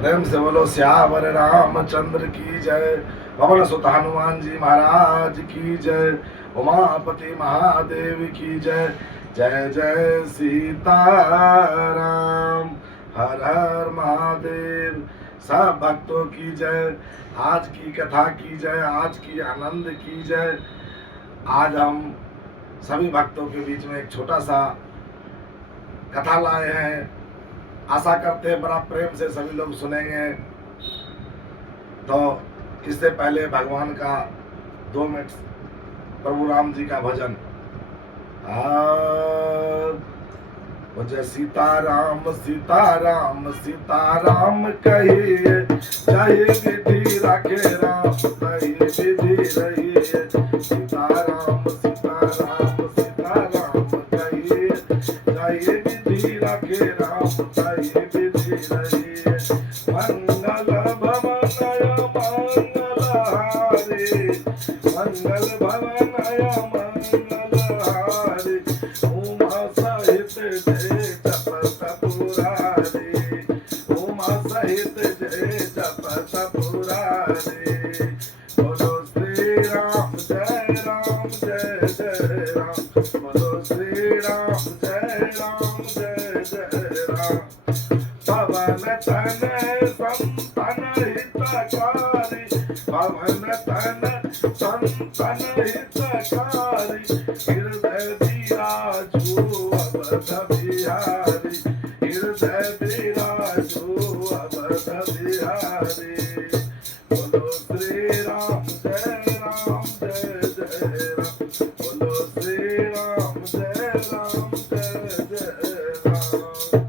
प्रेम से बोलो श्यावर रामचंद्र की जय। पवन सुत हनुमान जी महाराज की जय। उमापति महादेव की जय। जय जय सीताराम। हर हर महादेव। सब भक्तों की जय। आज की कथा की जय। आज की आनंद की जय। आज हम सभी भक्तों के बीच में एक छोटा सा कथा लाए हैं। आशा करते हैं बड़ा प्रेम से सभी लोग सुनेंगे। तो इससे पहले भगवान का 2 मिनट प्रभु राम जी का भजन। जय सीताराम सीताराम सीताराम कहिए, जय विधि रखे राम कही विधि रहिए। सीताराम सीताराम सीताराम कहिए, जय विधि रखे राम कही विधि रहिए। मंगल भवनय मंगल हारे, मंगल भवनय मंगल हारे। उमा सहित जय जपत पुरारे, उमा सहित जय जपत पुरारे। बोलो श्री राम जय राम जय जय राम। बोलो श्री राम जय राम जय जय राम। पवन तन संतन हितकारी, पवन तन संतन हितकारी। हृदय विराजो अवध बिहारी, हृदय विराजो अवध बिहारी। बोलो श्री राम जय राम जय जय राम। बोलो श्री राम जय राम जय जय राम।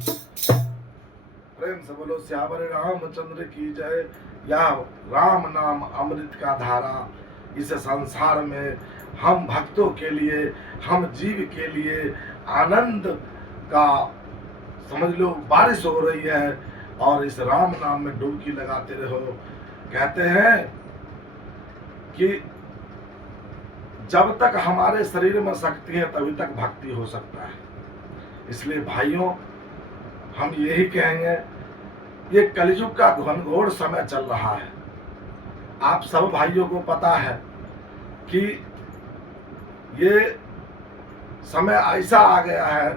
प्रेम से बोलो श्यावर रामचंद्र की जय। या राम नाम अमृत का धारा। इस संसार में हम भक्तों के लिए, हम जीव के लिए आनंद का समझ लो बारिश हो रही है। और इस राम नाम में डुबकी लगाते रहो। कहते हैं कि जब तक हमारे शरीर में शक्ति है तभी तक भक्ति हो सकता है। इसलिए भाइयों, हम यही कहेंगे, ये कलयुग का घनघोर समय चल रहा है। आप सब भाइयों को पता है कि ये समय ऐसा आ गया है,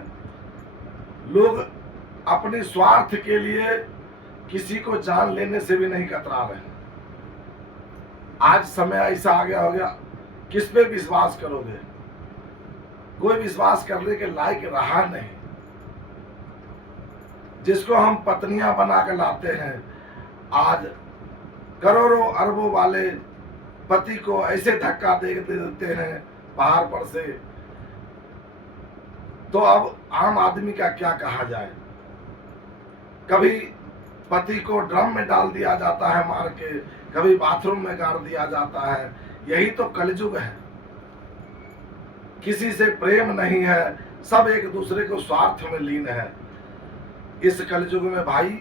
लोग अपने स्वार्थ के लिए किसी को जान लेने से भी नहीं कतरा रहे। आज समय ऐसा आ गया हो गया, किस पे विश्वास करोगे? कोई विश्वास करने के लायक रहा नहीं। जिसको हम पत्नियां बना के लाते हैं, आज करोड़ों अरबों वाले पति को ऐसे धक्का दे देते हैं पहाड़ पर से, तो अब आम आदमी का क्या कहा जाए। कभी पति को ड्रम में डाल दिया जाता है मार के, कभी बाथरूम में गाड़ दिया जाता है। यही तो कलयुग है। किसी से प्रेम नहीं है, सब एक दूसरे को स्वार्थ में लीन है। इस कलयुग में भाई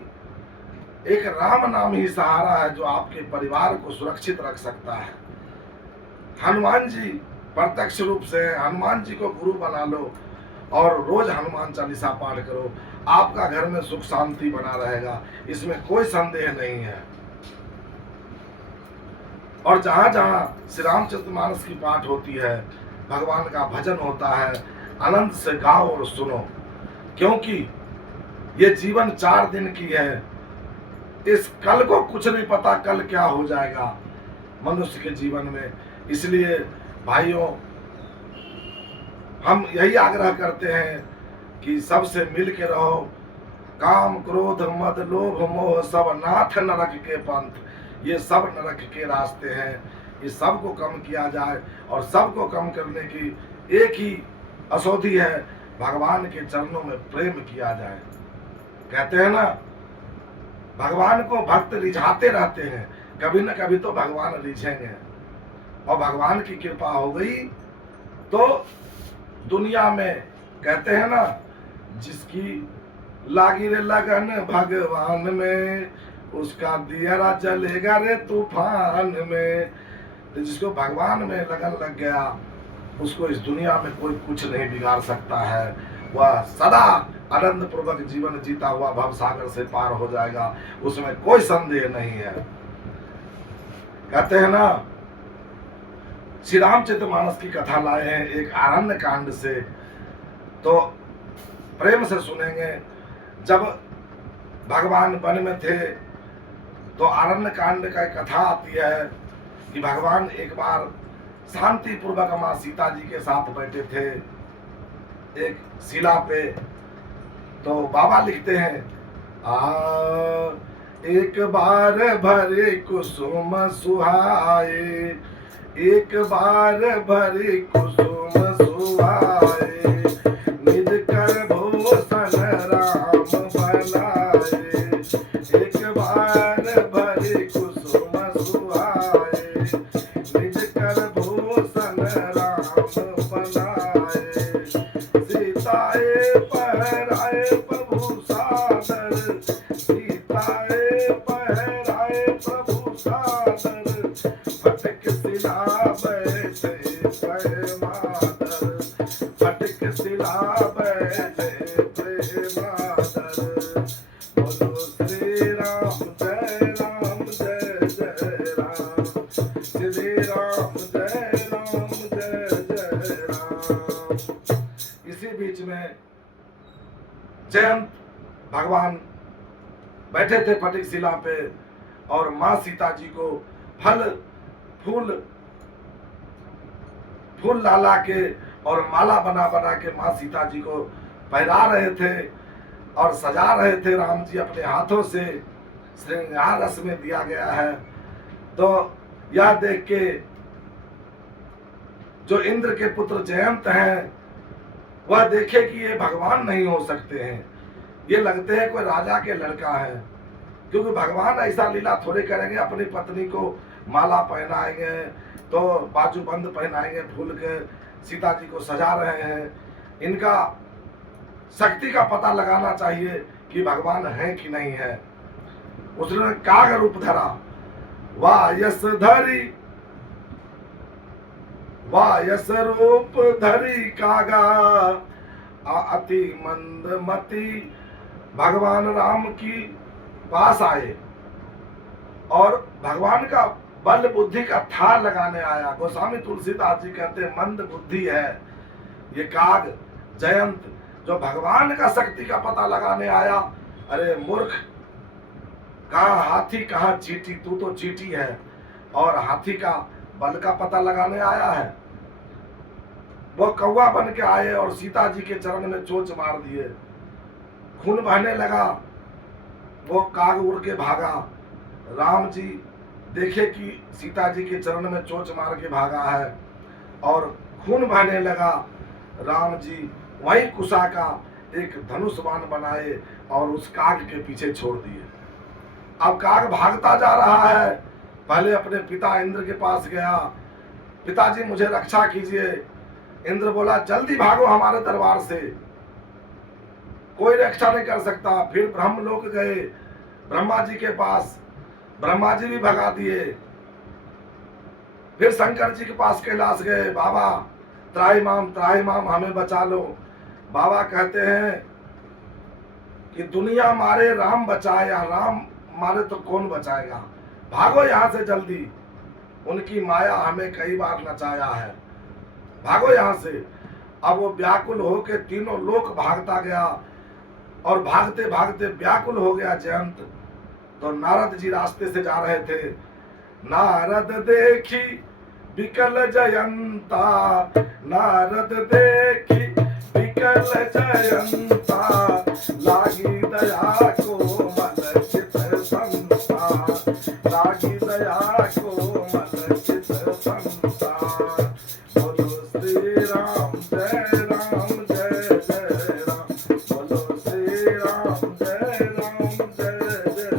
एक राम नाम ही सहारा है जो आपके परिवार को सुरक्षित रख सकता है। हनुमान जी प्रत्यक्ष रूप से, हनुमान जी को गुरु बना लो और रोज हनुमान चालीसा पाठ करो। आपका घर में सुख शांति बना रहेगा, इसमें कोई संदेह नहीं है। और जहां जहां श्री रामचरितमानस की पाठ होती है, भगवान का भजन होता है, आनंद से गाओ और सुनो। क्योंकि ये जीवन 4 दिन की है। इस कल को कुछ नहीं पता कल क्या हो जाएगा मनुष्य के जीवन में। इसलिए भाइयों, हम यही आग्रह करते हैं कि सबसे मिल के रहो। काम क्रोध मद लोभ मोह सब नाथ नरक के पंथ। ये सब नरक के रास्ते हैं। इस सब को कम किया जाए और सबको कम करने की एक ही औषधि है, भगवान के चरणों में प्रेम किया जाए। कहते हैं ना, भगवान को भक्त रिझाते रहते हैं, कभी न कभी तो भगवान रिझेंगे। और भगवान की कृपा हो गई तो दुनिया में कहते हैं ना, जिसकी लागी रे लगन भगवान में, उसका दियरा जलेगा रे तूफान में। तो जिसको भगवान में लगन लग गया, उसको इस दुनिया में कोई कुछ नहीं बिगाड़ सकता है। वह सदा आनंद पूर्वक जीवन जीता हुआ भवसागर से पार हो जाएगा, उसमें कोई संदेह नहीं है। कहते हैं ना, श्री रामचरितमानस की कथा लाए हैं एक आरण्य कांड से, तो प्रेम से सुनेंगे। जब भगवान वन में थे तो आरण्य कांड का एक कथा आती है कि भगवान एक बार शांति पूर्वक माँ सीता जी के साथ बैठे थे एक शिला पे। तो बाबा लिखते हैं, एक बार भरे कुसुम सुहाए, एक बार भरे कुसुम सुहाए, निज कर भूषण राम बनाए। एक बार भरे कुसुम सुहाए, निज कर भूषण राम बनाए। सीताए पहराए प्रभु सादर, सीताए पहराए प्रभु सादर, फटक सिला बैठे प्रेमादर, फटक सिला बैठे प्रेमादर। बोलो श्री राम जय राम जय जय राम, श्री राम जय राम जय जय राम। इसी बीच में जयंत भगवान बैठे थे फटिक शिला पे और माँ सीता जी को फल फूल लाला के और माला बना बना के माँ सीता जी को पहरा रहे थे और सजा रहे थे। राम जी अपने हाथों से श्रृंगार रस में दिया गया है। तो यह देख के जो इंद्र के पुत्र जयंत हैं वह देखे कि ये भगवान नहीं हो सकते हैं, ये लगते हैं कोई राजा के लड़का है, क्योंकि भगवान ऐसा लीला थोड़े करेंगे। अपनी पत्नी को माला पहनाएंगे तो बाजूबंद पहनाएंगे फूल के, सीता जी को सजा रहे हैं। इनका शक्ति का पता लगाना चाहिए कि भगवान है कि नहीं है। उसने काग रूप धरा, वाह यश धरी, वाह यश रूप धरी कागा, अति मंदमती भगवान राम की पास आए और भगवान का बल बुद्धि का था लगाने आया। गोस्वामी तुलसीदास जी कहते हैं मंद बुद्धि है ये काग जयंत, जो भगवान का शक्ति का पता लगाने आया। अरे मूर्ख, कहाँ हाथी कहाँ चींटी, तू तो चींटी है और हाथी का बल का पता लगाने आया है। वो कौवा बन के आए और सीता जी के चरण में चोंच मार दिए, खून बहने लगा। वो काग उड़ के भागा, राम जी देखे कि सीता जी के चरण में चोंच मार के भागा है और खून बहने लगा। राम जी वही कुशा का एक धनुष बाण बनाए और उस काग के पीछे छोड़ दिए। अब काग भागता जा रहा है, पहले अपने पिता इंद्र के पास गया, पिताजी मुझे रक्षा कीजिए। इंद्र बोला जल्दी भागो हमारे दरबार से, कोई रक्षा नहीं कर सकता। फिर ब्रह्मलोक गए ब्रह्मा जी के पास, ब्रह्मा जी भी भगा दिए। फिर शंकर जी के पास कैलाश गए, बाबा त्राहिमाम हमें बचा लो। बाबा कहते हैं कि दुनिया मारे राम बचाए, या राम मारे तो कौन बचाएगा, भागो यहाँ से जल्दी। उनकी माया हमें कई बार नचाया है, भागो यहाँ से। अब वो व्याकुल होके तीनों लोक भागता गया और भागते भागते व्याकुल हो गया जयंत। तो नारद जी रास्ते से जा रहे थे, नारद देखी विकल जयंता, नारद देखी विकल जयंता, लागी दया को मल चित संता, लागी दया को मल चित संता। बोलो श्री राम जय राम जय जय राम, बोलो श्री राम जय राम जय जय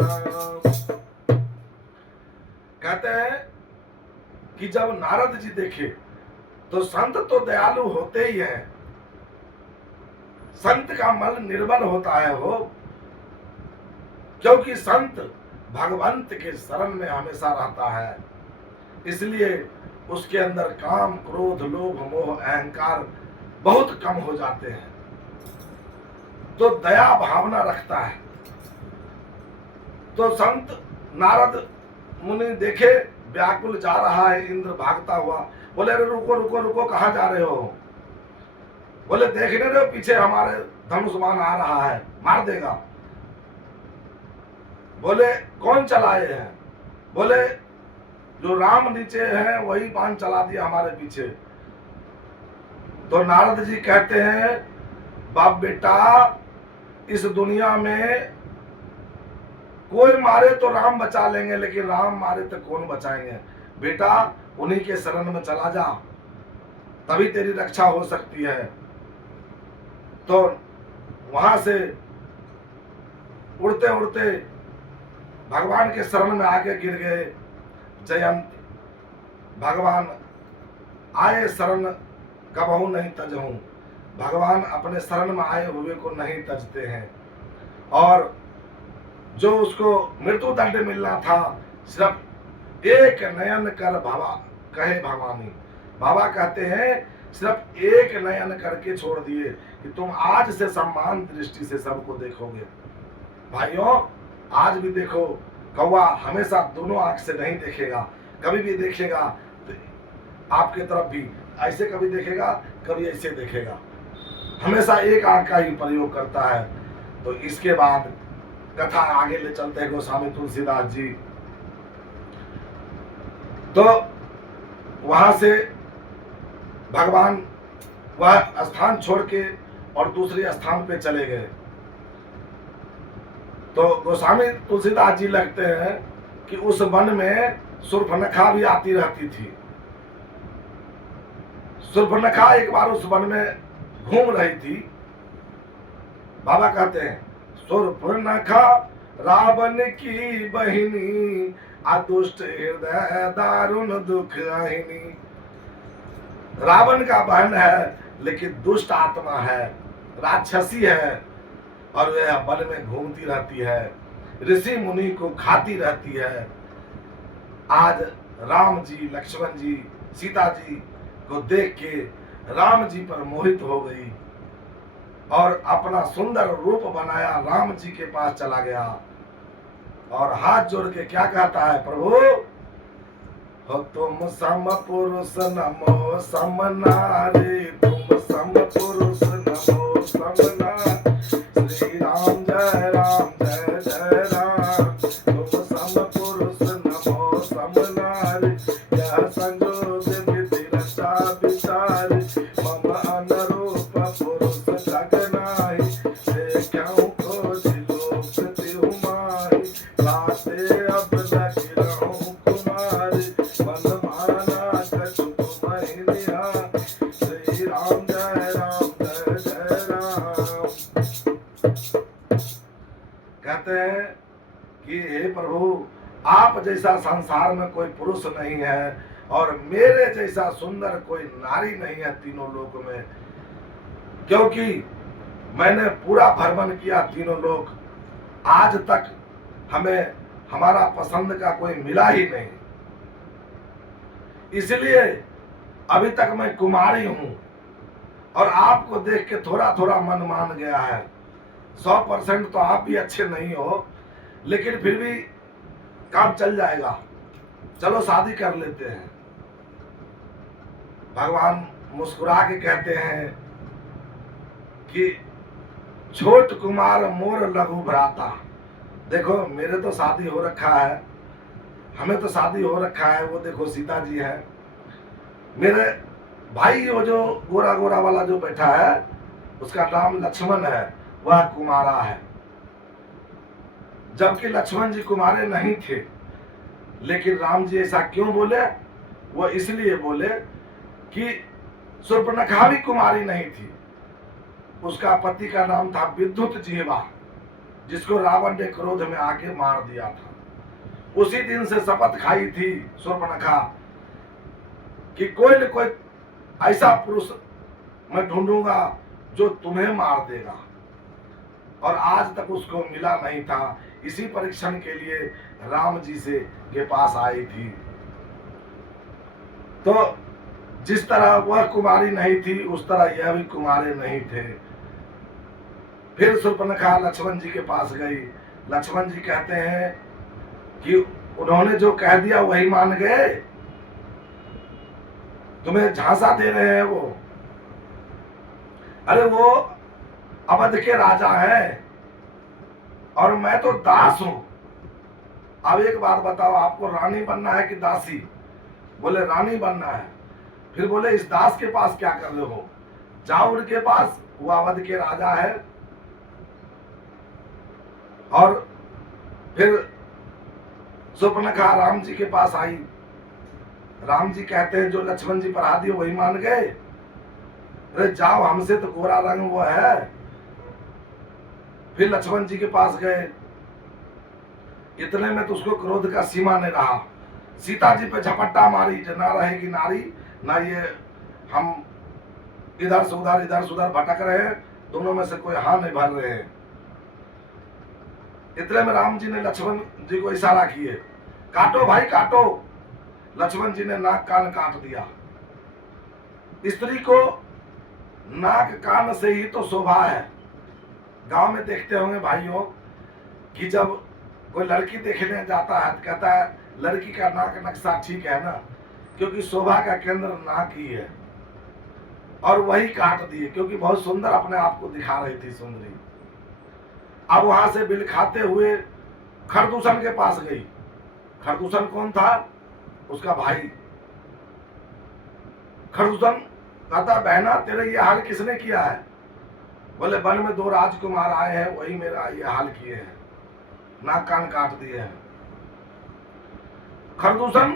राम। कहते हैं कि जब नारद जी देखे तो संत तो दयालु होते ही हैं, संत का मन निर्मल होता है हो, क्योंकि संत भगवंत के शरण में हमेशा रहता है, इसलिए उसके अंदर काम क्रोध लोभ मोह अहंकार बहुत कम हो जाते हैं। तो दया भावना रखता है। तो संत नारद मुनि देखे व्याकुल जा रहा है इंद्र भागता हुआ, बोले अरे रुको रुको रुको, कहाँ जा रहे हो? बोले देखने दो, पीछे हमारे धनुष बाण आ रहा है, मार देगा। बोले कौन चलाए हैं? बोले जो राम नीचे हैं वही बाण चला दिया हमारे पीछे। तो नारद जी कहते हैं बाप बेटा, इस दुनिया में कोई मारे तो राम बचा लेंगे, लेकिन राम मारे तो कौन बचाएंगे? बेटा उन्हीं के शरण में चला जा, तभी तेरी रक्षा हो सकती है। तो वहां से उड़ते उड़ते भगवान के शरण में आके गिर गए। जयंत भगवान आए शरण कबहू नहीं तजहूं, भगवान अपने शरण में आए हुए को नहीं तजते हैं। और जो उसको मृत्यु दंड मिलना था, सिर्फ एक नयन कर भवा कहे भवानी, बाबा कहते हैं सिर्फ एक नयन करके छोड़ दिए कि तुम आज से सम्मान दृष्टि से सबको देखोगे। भाइयों आज भी देखो, कौवा हमेशा दोनों आंख से नहीं देखेगा, कभी भी देखेगा तो आपके तरफ भी ऐसे कभी देखेगा, कभी ऐसे देखेगा, हमेशा एक आंख का ही प्रयोग करता है। तो इसके बाद कथा आगे ले चलते हैं गोस्वामी तुलसीदास जी। तो वहां से भगवान वह स्थान छोड़ के और दूसरे स्थान पे चले गए। तो गोस्वामी तुलसीदास जी लगते हैं कि उस वन में शूर्पणखा भी आती रहती थी। शूर्पणखा एक बार उस वन में घूम रही थी। बाबा कहते हैं शूर्पणखा रावण की बहिनी, अदुष्ट हृदय दारुण दुख आहिनी। रावण का बहन है लेकिन दुष्ट आत्मा है, राक्षसी है, और वह वन में घूमती रहती है, ऋषि मुनि को खाती रहती है। आज राम जी, लक्ष्मण जी, सीता जी को देख के राम जी पर मोहित हो गई और अपना सुंदर रूप बनाया, राम जी के पास चला गया और हाथ जोड़ के क्या कहता है, प्रभु हो तुम सम पुरुष नमो सम नारी, तुम सम पुरुष नमो सम नारी, श्री राम जय जय राम, तुम सम पुरुष नमो सम नारी, यह संजोग विधि रचा विचार, मम अनुरूप पुरुष जग नाहि, देखऊं खोज लोक तिहु माहि, राते अब लगी रहूं कुमारी, मन माना कछुक महि निहार, श्री राम जय राम। कहते हैं कि हे प्रभु, आप जैसा संसार में कोई पुरुष नहीं है और मेरे जैसा सुंदर कोई नारी नहीं है तीनों लोक में, क्योंकि मैंने पूरा भ्रमण किया तीनों लोक, आज तक हमें हमारा पसंद का कोई मिला ही नहीं, इसलिए अभी तक मैं कुमारी हूं और आपको देख के थोड़ा थोड़ा मन मान गया है। 100% तो आप भी अच्छे नहीं हो, लेकिन फिर भी काम चल जाएगा, चलो शादी कर लेते हैं। भगवान मुस्कुरा के कहते हैं कि छोट कुमार मोर लघु भ्राता। देखो मेरे तो शादी हो रखा है, हमें तो शादी हो रखा है, वो देखो सीता जी है, मेरे भाई वो जो गोरा गोरा वाला जो बैठा है उसका नाम लक्ष्मण है, वह कुमारा है। जबकि लक्ष्मण जी कुमारे नहीं थे, लेकिन राम जी ऐसा क्यों बोले? वो इसलिए बोले कि शूर्पणखा भी कुमारी नहीं थी, उसका पति का नाम था विद्युत जिह्वा, जिसको रावण ने क्रोध में आके मार दिया था। उसी दिन से शपथ खाई थी शूर्पणखा कि कोई न कोई ऐसा पुरुष मैं ढूंढूंगा जो तुम्हें मार देगा, और आज तक उसको मिला नहीं था। इसी परीक्षण के लिए राम जी से के पास आई थी। तो जिस तरह वह कुमारी नहीं थी, उस तरह यह भी कुमारे नहीं थे। फिर शूर्पणखा लक्ष्मण जी के पास गई। लक्ष्मण जी कहते हैं कि उन्होंने जो कह दिया वही मान गए, तुम्हें झांसा दे रहे हैं वो। अरे वो अवध के राजा हैं और मैं तो दास हूं। अब एक बात बताओ, आपको रानी बनना है कि दासी? बोले रानी बनना है। फिर बोले इस दास के पास क्या कर रहे हो? जाओ उनके पास, वो अवध के राजा है। और फिर शूर्पणखा राम जी के पास आई। राम जी कहते हैं जो लक्ष्मण जी पढ़ा दिए वही मान गए। अरे जाओ, हमसे तो गोरा रंग वो है। फिर लक्ष्मण जी के पास गए। इतने में तो उसको क्रोध का सीमा नहीं रहा। सीता जी पे झपट्टा मारी, जो ना रहेगी नारी, ना ये हम इधर से उधर भटक रहे हैं, दोनों में से कोई हाँ नहीं भर रहे हैं। इतने में राम जी ने लक्ष्मण जी को इशारा किए, काटो भाई काटो। लक्ष्मण जी ने नाक कान काट दिया। स्त्री को नाक कान से ही तो शोभा है। गांव में देखते होंगे भाइयों कि जब कोई लड़की देखने जाता है तो कहता है लड़की का नाक नक्शा ठीक है ना, क्योंकि शोभा का केंद्र नाक ही है। और वही काट दिए क्योंकि बहुत सुंदर अपने आप को दिखा रही थी सुंदरी। अब वहां से बिल खाते हुए खरदूषण के पास गई। खरदूषण कौन था? उसका भाई। खरदूषण कहता बहना तेरे ये हाल किसने किया है? बोले वन में 2 राजकुमार आए हैं, वही मेरा ये हाल किए हैं, नाक कान काट दिए हैं। खरदूषण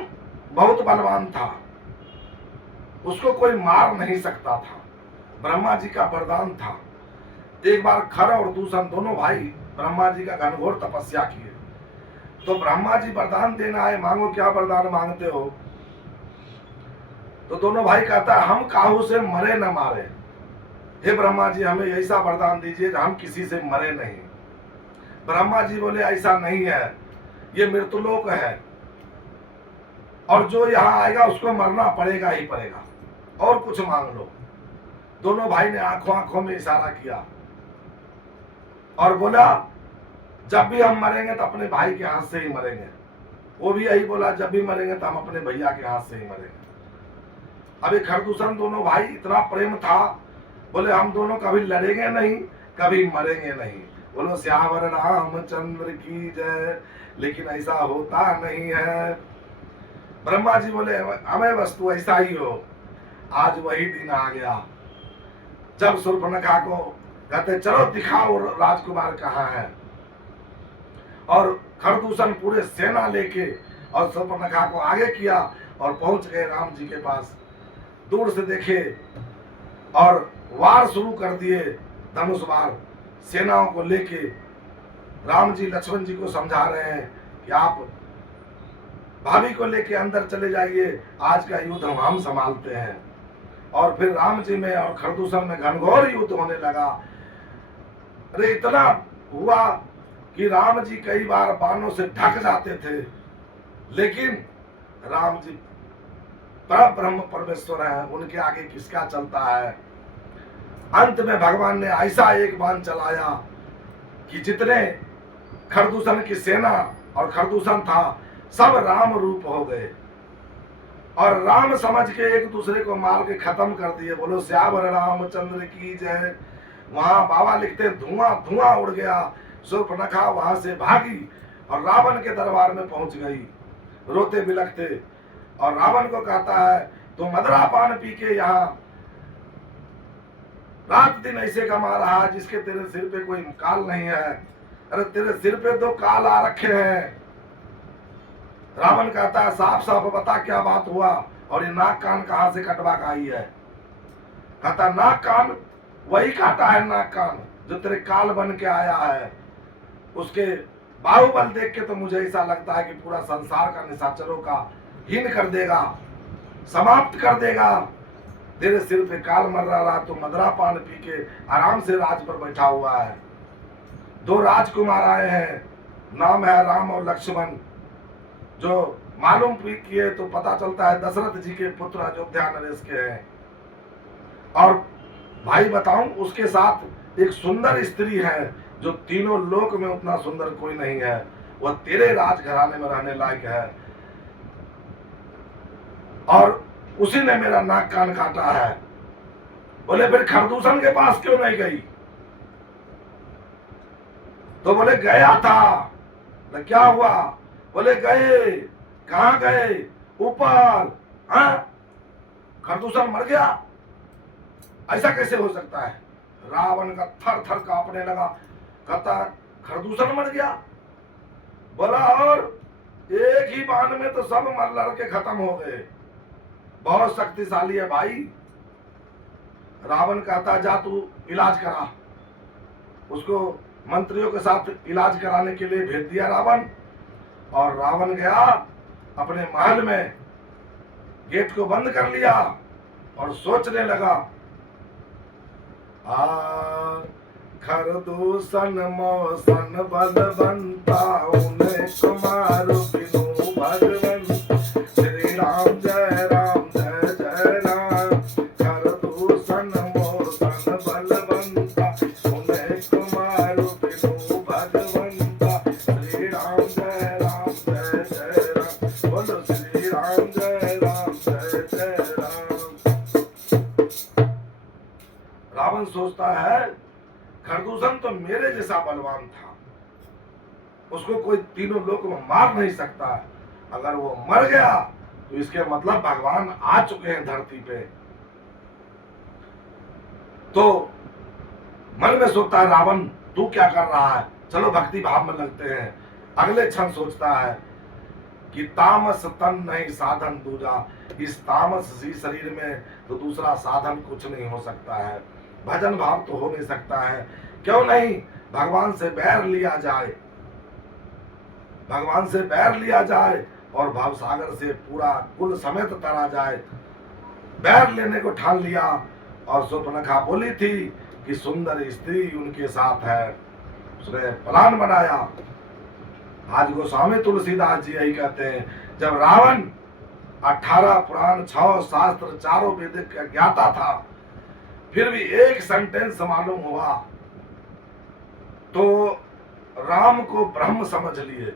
बहुत बलवान था, उसको कोई मार नहीं सकता था। ब्रह्मा जी का वरदान था। एक बार खर और दूषण दोनों भाई ब्रह्मा जी का घनघोर तपस्या किए। तो ब्रह्मा जी वरदान देना है, मांगो क्या वरदान मांगते हो? तो दोनों भाई कहता है हम काहू से मरे न मारे। हे ब्रह्मा जी हमें ऐसा वरदान दीजिए हम किसी से मरे नहीं। ब्रह्मा जी बोले ऐसा नहीं है, ये मृत्युलोक है और जो यहाँ आएगा उसको मरना पड़ेगा ही पड़ेगा, और कुछ मांग लो। दोनों भाई ने आंखों आंखों में इशारा किया और बोला जब भी हम मरेंगे तो अपने भाई के हाथ से ही मरेंगे। वो भी यही बोला जब भी मरेंगे तो हम अपने भैया के हाथ से ही मरेंगे। अभी खरदूषण दोनों भाई इतना प्रेम था, बोले हम दोनों कभी लड़ेंगे नहीं, कभी मरेंगे नहीं। बोलो श्यावर रामचंद्र की जय। लेकिन ऐसा होता नहीं है। ब्रह्मा जी बोले हमें वस्तु ऐसा ही हो। आज वही दिन आ गया जब शूर्पणखा को कहते चलो दिखाओ राजकुमार कहाँ है। और खरदूषण पूरे सेना लेके और शूर्पणखा को आगे किया और पहुंच गए राम जी के पास। दूर से देखे और वार शुरू कर दिए, धनुष वार सेनाओं को लेके। राम जी लक्ष्मण जी को समझा रहे हैं कि आप भाभी को लेके अंदर चले जाइए, आज का युद्ध हम संभालते हैं। और फिर राम जी में और खरदूषण में घनघोर युद्ध होने लगा। अरे इतना हुआ कि राम जी कई बार बाणों से ढक जाते थे, लेकिन राम जी ब्रह्म परमेश्वर है, उनके आगे किसका चलता है। अंत में भगवान ने ऐसा एक बाण चलाया कि जितने खरदूषण की सेना और खरदूषण था सब राम रूप हो गए और राम समझ के एक दूसरे को मार के खत्म कर दिए। बोलो श्यावर रामचंद्र की जय। वहां बाबा लिखते धुआं धुआं उड़ गया। शूर्पणखा वहां से भागी और रावण के दरबार में पहुंच गई रोते बिलखते। और रावण को कहता है तो मदरा पान पी के यहाँ रात दिन ऐसे कमा रहा है जिसके तेरे सिर पे कोई काल नहीं है। अरे तेरे सिर पे 2 काल आ रखे हैं। रावण कहता है साफ साफ बता क्या बात हुआ और ये नाक कान कहां से कटवा का आई है। कहता नाक कान वही काटा है, नाक कान जो तेरे काल बन के आया है। उसके बाहुबल देख के तो मुझे ऐसा लगता है कि पूरा संसार का निशाचरों का हीन कर देगा, समाप्त कर देगा। तेरे सिर पे काल मर रहा तो मदरा पान पी के आराम से राज पर बैठा हुआ है। 2 राजकुमार आए हैं, नाम है राम और लक्ष्मण। जो मालूम किए तो पता चलता है दशरथ जी के पुत्र अयोध्या नरेश के हैं। और भाई बताऊं उसके साथ एक सुंदर स्त्री है जो तीनों लोक में उतना सुंदर कोई नहीं है, वह तेरे राजघराने में रहने लायक है, और उसी ने मेरा नाक कान काटा है। बोले फिर खरदूषण के पास क्यों नहीं गई? तो बोले गया था। तो क्या हुआ? बोले गए। कहां गए? ऊपर। हाँ, खरदूषण मर गया? ऐसा कैसे हो सकता है? रावण का थर थर कांपने लगा, कहता खरदूषण मर गया? बोला और एक ही बाण में तो सब मर लड़के खत्म हो गए, बहुत शक्तिशाली है भाई। रावण कहता जा तू इलाज करा। उसको मंत्रियों के साथ इलाज कराने के लिए भेज दिया रावण, और रावण गया अपने महल में, गेट को बंद कर लिया और सोचने लगा, खरदूषण मौसन बलवंता, उन्हें कुमार बिनु भगवंत, श्री राम जय राम जय जय राम। खरदूषण मौसन बलवंता, उन्हें कुमार बिनु भगवंता, श्री राम जय राम। बोलो श्री राम जय राम जय जय राम। रावण सोचता है खरदूषण तो मेरे जैसा बलवान था, उसको कोई तीनों लोक में मार नहीं सकता। अगर वो मर गया तो इसके मतलब भगवान आ चुके हैं धरती पे। तो मन में सोचता है रावण तू क्या कर रहा है, चलो भक्ति भाव में लगते हैं। अगले क्षण सोचता है कि तामस तन नहीं साधन दूजा, इस तामस सी शरीर में तो दूसरा साधन कुछ नहीं हो सकता है, भजन भाव तो हो नहीं सकता है। क्यों नहीं भगवान से बैर लिया जाए, भगवान से बैर लिया जाए और भवसागर से पूरा कुल समेत तरा जाए। बैर लेने को ठान लिया, और सुपर्णखा बोली थी कि सुंदर स्त्री उनके साथ है, उसने प्लान बनाया। आज गोस्वामी तुलसीदास जी यही कहते हैं, जब रावण 18 पुराण 6 शास्त्र चारों वेद का ज्ञाता था, फिर भी एक सेंटेंस मालूम हुआ तो राम को ब्रह्म समझ लिए,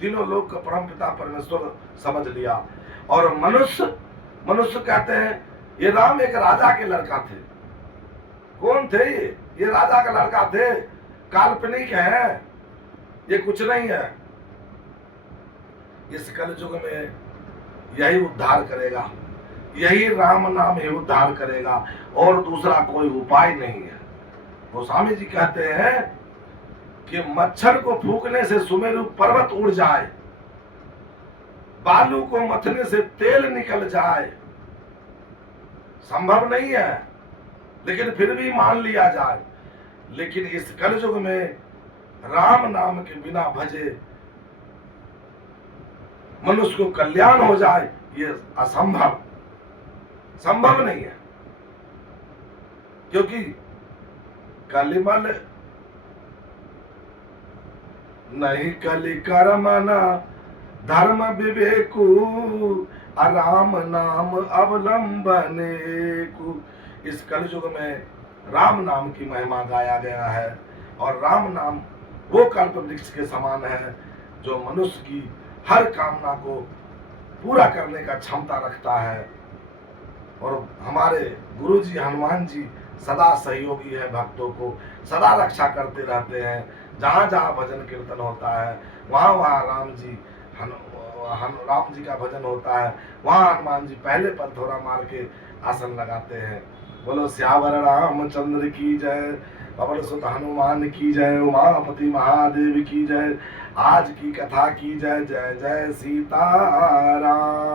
तीनों लोग का परम पिता परमेश्वर समझ लिया। और मनुष्य कहते हैं ये राम एक राजा के लड़का थे। कौन थे ये राजा का लड़का थे, काल्पनिक है, ये कुछ नहीं है। इस कलयुग में यही उद्धार करेगा, यही राम नाम ही उद्धार करेगा, और दूसरा कोई उपाय नहीं है। गोस्वामी जी कहते हैं कि मच्छर को फूकने से सुमेरु पर्वत उड़ जाए, बालू को मथने से तेल निकल जाए, संभव नहीं है, लेकिन फिर भी मान लिया जाए। लेकिन इस कलयुग में राम नाम के बिना भजे मनुष्य को कल्याण हो जाए, ये असंभव, संभव नहीं है। क्योंकि कलिमल नहीं कलि कर्मना धर्म विवेकु, राम नाम अवलंबने को। इस कलयुग में राम नाम की महिमा गाया गया है, और राम नाम वो कल्प वृक्ष के समान है जो मनुष्य की हर कामना को पूरा करने का क्षमता रखता है। और हमारे गुरु जी हनुमान जी सदा सहयोगी है, भक्तों को सदा रक्षा करते रहते हैं। जहाँ जहाँ भजन कीर्तन होता है वहाँ वहाँ राम जी का भजन होता है, वहाँ हनुमान जी पहले पर थोड़ा मार के आसन लगाते हैं। बोलो श्यावर रामचंद्र की जय, पवन सुत हनुमान की जय, उमापति महादेव की जय। आज की कथा की जय, जय जय सीताराम।